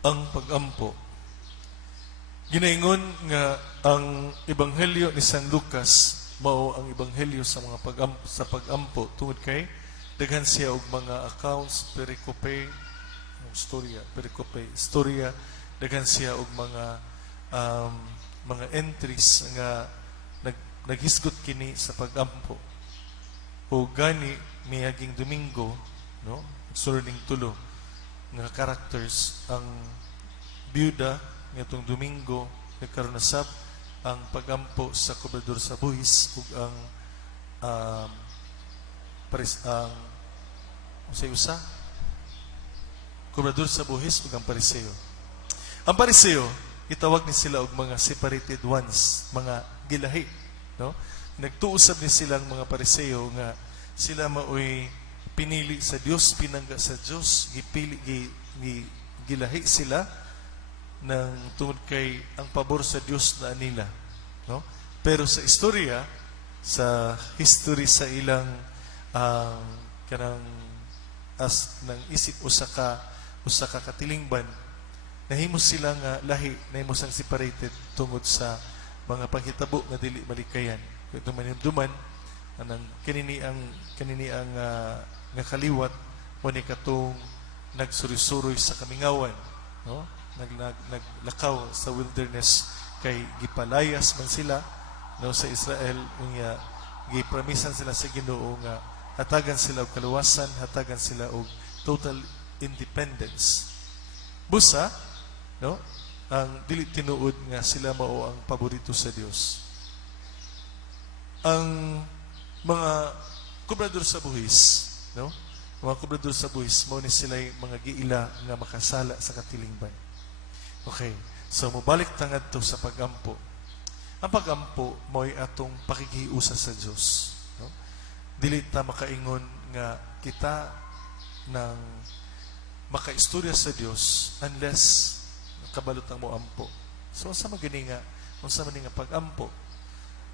ang pag-ampo. Ginaingon nga ang ebanghelyo ni San Lucas mao ang ebanghelyo sa mga pag-ampo tungod kay daghan siya og mga accounts, storya, daghan siya og mga entries nga naghisgot kini sa pag-ampo. O gani miaging Domingo, no? Sunod ning tulo nga characters ang byuda ngatong Domingo nagkaroon na sab ang pagampo sa Kobrador sa Buhis ug ang usa Kobrador sa Buhis ug ang Pariseo. Ang Pariseo itawag ni sila og mga separated ones, mga gilahi, no? Nagtuusab ni silang mga Pariseo nga sila maoy pinili sa Dios, pinangga sa Dios, gilahi sila ng tungod kay ang pabor sa Dios na nila, no? Pero sa istorya, sa history sa ilang kanang as nang isip usa ka katilingban, nahimo sila nga lahi, nahimo sang separated tungod sa mga panghitabo nga dili malikayan. Kung duman anang kanini ang nga kaliwat o ni katong nagsuri-suroy sa kamingawan, no? Naglakaw sa wilderness kay gipalayas man sila, no, sa Israel unya gipramisan sila sa Ginoo nga hatagan sila og kaluwasan, hatagan sila og total independence. Busa, no, ang dili tinuod nga sila mao ang paborito sa Dios. Ang mga Kobrador sa Buhis, no? Mga Kobrador sa Buhis mao ni sila mga giila nga makasala sa katilingban. Okay, so mobalik tangad to sa pagampo. Ang pagampo mo'y atong pakikiusa sa Dios, no? Dili ta makaingon nga kita nang makaistorya sa Dios unless nakabalot ang moampo. So sa magani nga, unsa man nga pagampo?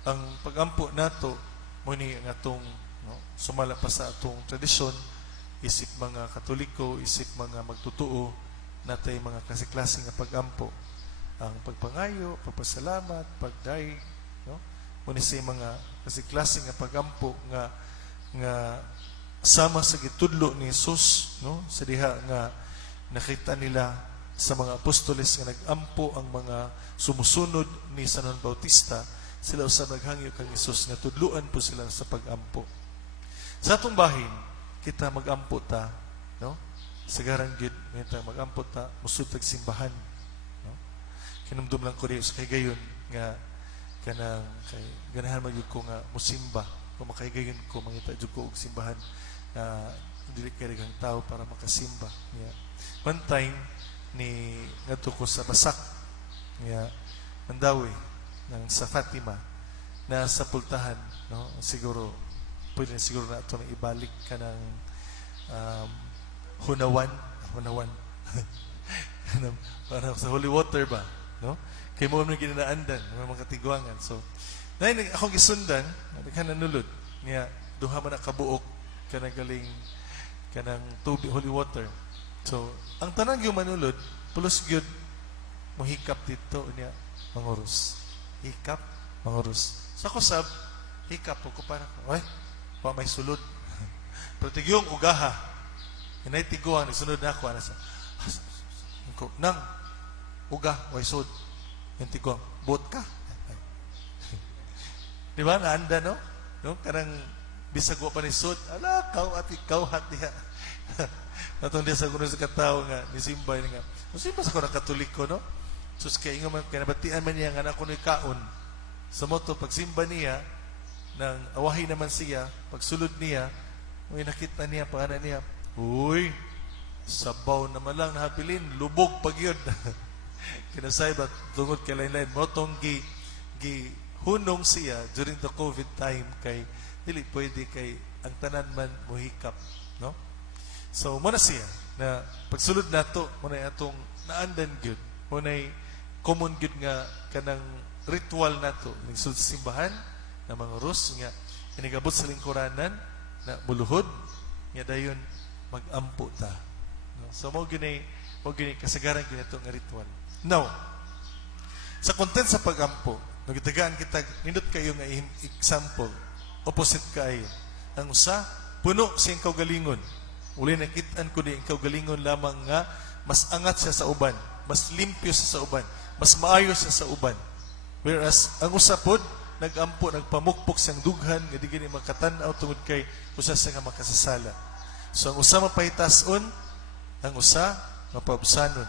Ang pagampo nato mo ni nga atong, no, sumala pa sa atong tradisyon, isip mga Katoliko, isip mga magtutuo, natay mga klase-klase nga pagampo. Ang pagpangayo, pagpasalamat, pagday, no? Muna sa mga klase-klase nga pagampo nga sama sa gitudlo ni Jesus, no? Sa diha nga nakita nila sa mga apostoles nga nagampo ang mga sumusunod ni San Juan Bautista, sila usab naghangyo kang Jesus nga tudluan po sila sa pagampo. Sa atong bahin, kita magampo ta, no? Sagaran gid kita magampo ta, musutag simbahan, no? Kinumdum lang ko diyo sa kay gayon nga kanang kay ganahan magyud ko nga musimba, kung makaigayon ko mangita jud ko og simbahan dili kay daghang tao para makasimba. Yeah. One time ni ngadto ko sa Basak, yeah, Mandawi ng sa Fatima na sa pultahan, no? Siguro pwede na siguro na ito ibalik ka ng Hunawan parang sa holy water ba, no? Kay mo nang ginanaandan ng mga katigwangan. So nay akong gisundan kan nanulod niya duha man kabuok kana galing kanang tubig holy water. So ang tanang gyud manulod pulos gyud mohikap dito niya manguros. Hikap, mangurus. Sa kusab, hikap ko para ko. Ay, pa may sulod. Pero tigyong ugaha. Hinay tiguan, isunod na ako. Nang, uga, way sud. Yung tiguan, bot ka. Di ba? Naanda, no? No? Karang bisag wa pa ni sud. Ala, kau at ikaw hat niya. Natong diya sa kuno sa katao nga, ni Simbay nga. Musimba sa kuno Katoliko, no? Sus kay ingon man kinabatian man niya nga ako ni kaon sa moto pagsimba niya nang awahi naman siya pagsulod niya may nakita niya paana niya, uy, sabaw naman lang nahabilin, lubog pagyod. Kinasay ba tungod kay lain-lain motong gi hunong siya during the COVID time kay dili pwede kay ang tanan man mohikap, no? So muna siya na pagsulod nato muna atong naandan gyud muna common gyud nga kanang ritual nato ning simbahan na mga rus nga inigabot sa lingkuranan na buluhod nga dayon magampo ta, no? So mo gyud o gini kasagaran ganito nga ritual. Now, sa content sa pagampo, nagitagaan kita nindot kayo nga example, opposite kayo. Ang usa puno siyang kaugalingon. Uli nakitaan ko di ang kaugalingon lamang nga mas angat siya sa uban, mas limpyo siya sa uban, mas maayo siya sa uban. Whereas ang usa pod nagampo nagpamukpok siyang dughan nga di gani makatan-aw tungod kay usa siya nga makasasala. So ang usa mapahitason, ang usa mapabsanon.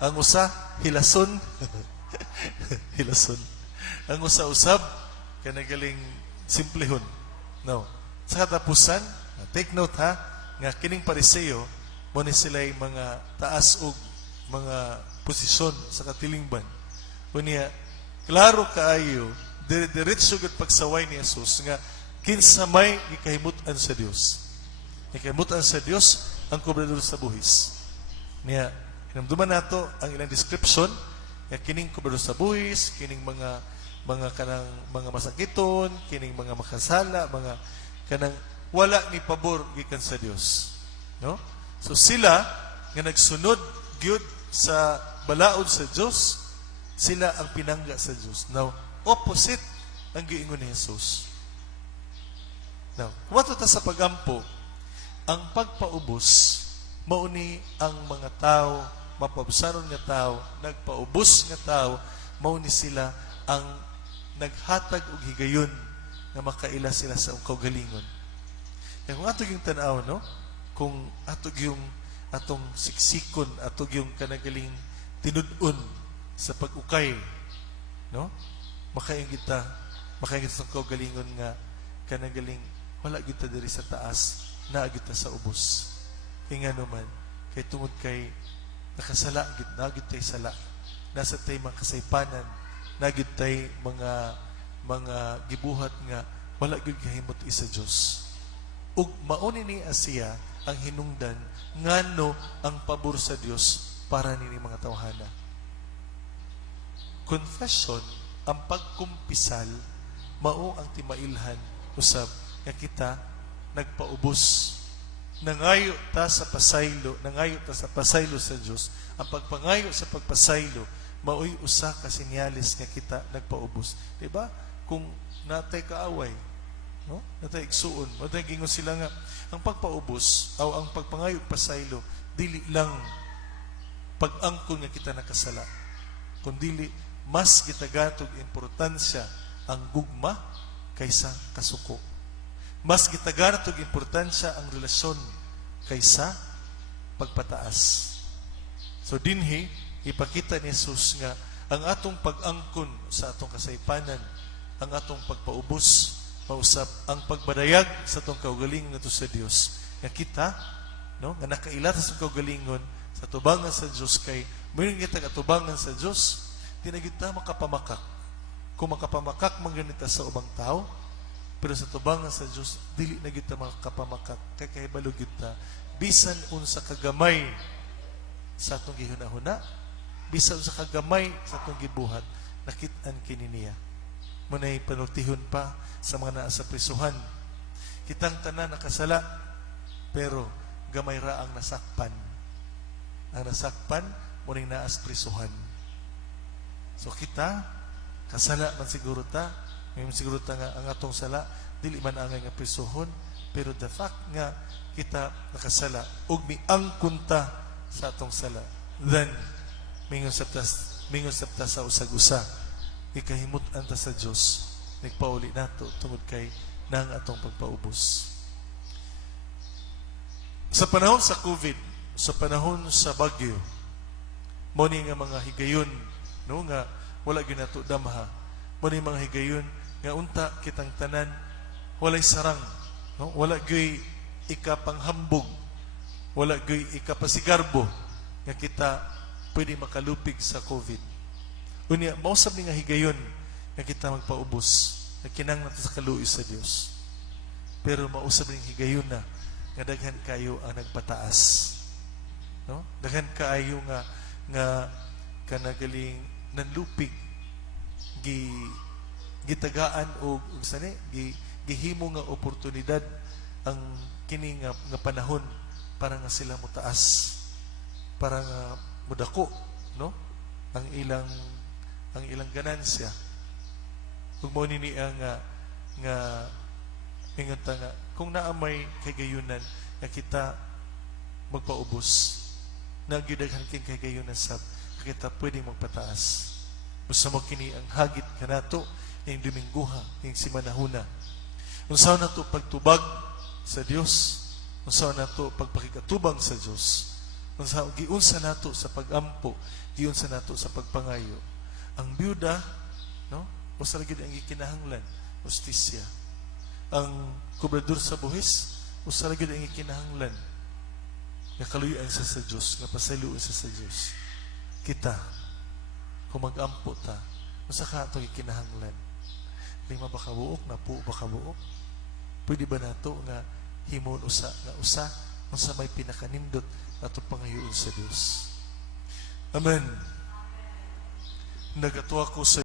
Ang usa hilason. Hilason. Ang usa usab kanagaling simplehon. No. Sa katapusan, take note ha, nga kining Pariseo mo ni sila'y mga taas og mga posisyon sa katilingban. Unya klaro kaayo diretso gud pagsaway ni Jesus nga kinsa may gikahimutan sa Dios. Gikahimutan sa Dios ang kubrador sa buhis. Niya hinamduman nato ang ilang description nga kining kubrador sa buhis, kining mga kanang mga masakiton, kining mga makasala, mga kanang wala ni pabor gikan sa Dios. No? So sila nga nagsunod gyud sa balaod sa Dios, sila ang pinangga sa Dios. Now, opposite ang giingon ni Jesus. Now, kumato ta sa pagampo, ang pagpaubos mauni ang mga tao, mapabsanon nga tao, nagpaubos nga tao, mauni sila ang naghatag og higayon nga makaila sila sa kaugalingon. Kaya kung atog yung tanaw, no? Kung atog yung atong siksikon, atog yung kanagaling tinudon sa pag-ukay, no? Makayang kita sa kaugalingon nga kanagaling wala kita diri sa taas, naa kita sa ubos. Kaya nga naman, kay tungod kay nakasala, nagit tay sala, nasa tay mga kasaypanan, nagit tay mga gibuhat nga wala gyud kahimot isa Dios. Ug mauni ni Asiya ang hinungdan ngano ang pabor sa Dios para nini mga tawhana. Confession, ang pagkumpisal, mao ang timailhan usab nga kita nagpaubos. Nangayo ta sa pasaylo sa Dios. Ang pagpangayo sa pagpasaylo maoy usa ka senyales nga kita nagpaubos. Diba? Kung natay kaaway, no? Natay igsuon, natay gingon sila nga ang pagpaubos o ang pagpangayo pasaylo dili lang pag-angkon nga kita nakasala, kundi mas gitagatog importansya ang gugma kaysa kasuko. Mas gitagatog importansya ang relasyon kaysa pagpataas. So dinhi ipakita ni Jesus nga ang atong pag-angkon sa atong kasaypanan, ang atong pagpaubos, mausap ang pagbadayag sa atong kaugalingon ngadto sa Dios. Nga kita, no, nga nakaila sa kaugalingon sa tubangan sa Dios kay mayroon kita katubangan sa Dios, di na kita makapamakak. Kung makapamakak man ganita sa ubang tao, pero sa tubangan sa Dios dili na kita makapamakak kay kahibalo kita bisan unsa kagamay sa atong gihuna-huna, bisan sa kagamay sa atong gibuhat, nakit-an kini niya. Munay panultihon pa sa mga naa sa prisuhan. Kitang tanan nakasala, pero gamay ra ang nasakpan. Ang nasakpan, muning naa sa prisuhan. So kita, kasala man siguro ta, may siguro ta nga ang atong sala, dili man angay nga prisuhon, pero the fact nga kita nakasala, ug miangkon ta sa atong sala, then mingon sabta sa usag-usa, ikahimutan ta sa Dios, nagpauli nato tungod kay nang atong pagpaubos. Sa panahon sa COVID, sa panahon sa bagyo, mo ni nga mga higayon, no, nga wala gyud nato damha, mo ni mga higayon nga unta kitang tanan walay sarang, no, wala gyud ikapanghambog, wala gyud ikapasigarbo nga kita pwede makalupig sa COVID. Unya mausab ni nga higayon nga kita magpaubos, nga kinahanglan nato sa kaluoy sa Dios. Pero mausab ning higayon na nga daghan kayo ang nagpataas, no? Daghan kaayo nga kanagaling nanlupig, gitagaan og sani gihimo nga oportunidad ang kini nga panahon para nga sila motaas. para nga mudako, no? Ang ilang ganansya. Kung mo nini nga ingon ta nga kung naamay kagayunan nga kita magpaubos, nagyudaghan king kagayunan sab kita pwedeng magpataas. Usa mo kini ang hagit kanato ning Domingguha ning simanahuna. Unsa nato pagtubag sa Dios, unsa nato pagpakikatubang sa Dios, giunsa nato sa pagampo, giunsa nato sa pagpangayo. Ang byuda, no? Usa lagi ang gikinahanglan, justisya. Ang kubrador sa buhis, usa lagi ang gikinahanglan nga kaluyan sa Dios, nga pasaluon sa Dios. Kita kung mag-ampo ta, usa ka ato gikinahanglan. Lima ba ka buok, napuo ba ka buok? Pwede ba nato nga himon usa unsa may pinakanindot ato pangayoon sa Dios. Amen. Nagatuwa ko sa